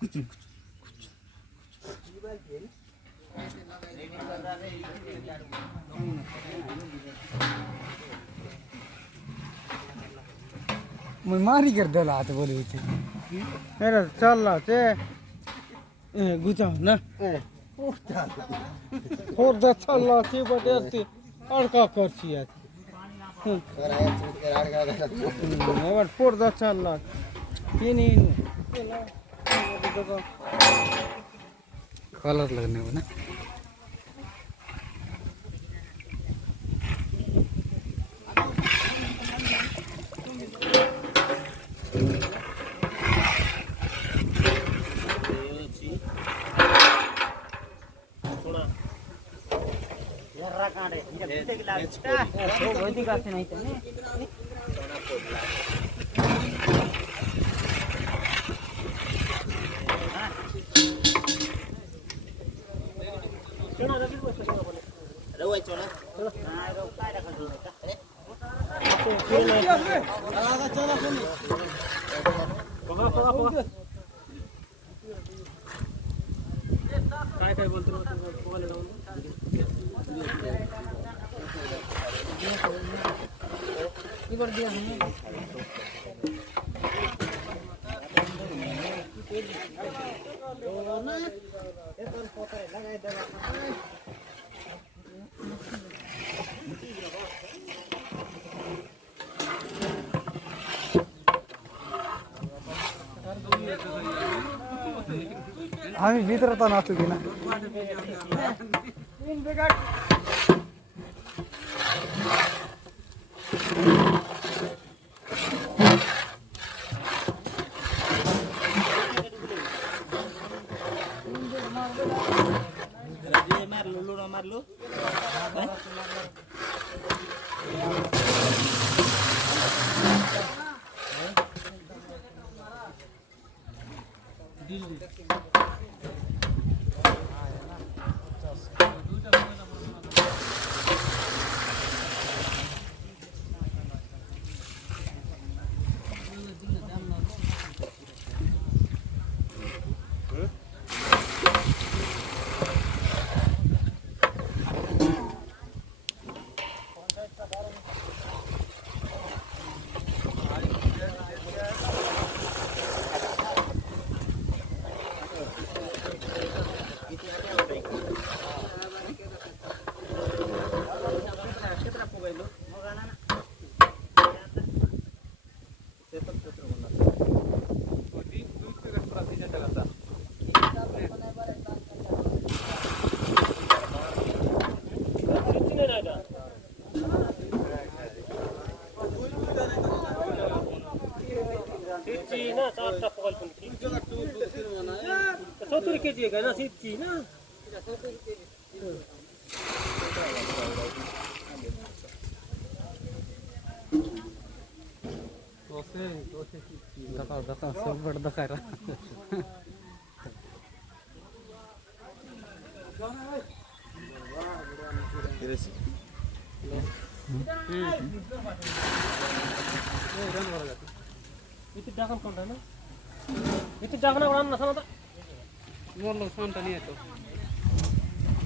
मग मारी कर दिला आता बोलवायची अरे चालला ते गुचाव ना पोरदा चालला ते बटे ते अडका करची यात पोरदा चालला ते नाही कलर लगने ना काय बोलतो आम्ही मित्रता नाचू की ना मारलो इथे जागन कोण ना इथे जागना कोण नसना आता मोरलो सांगता नाही येतो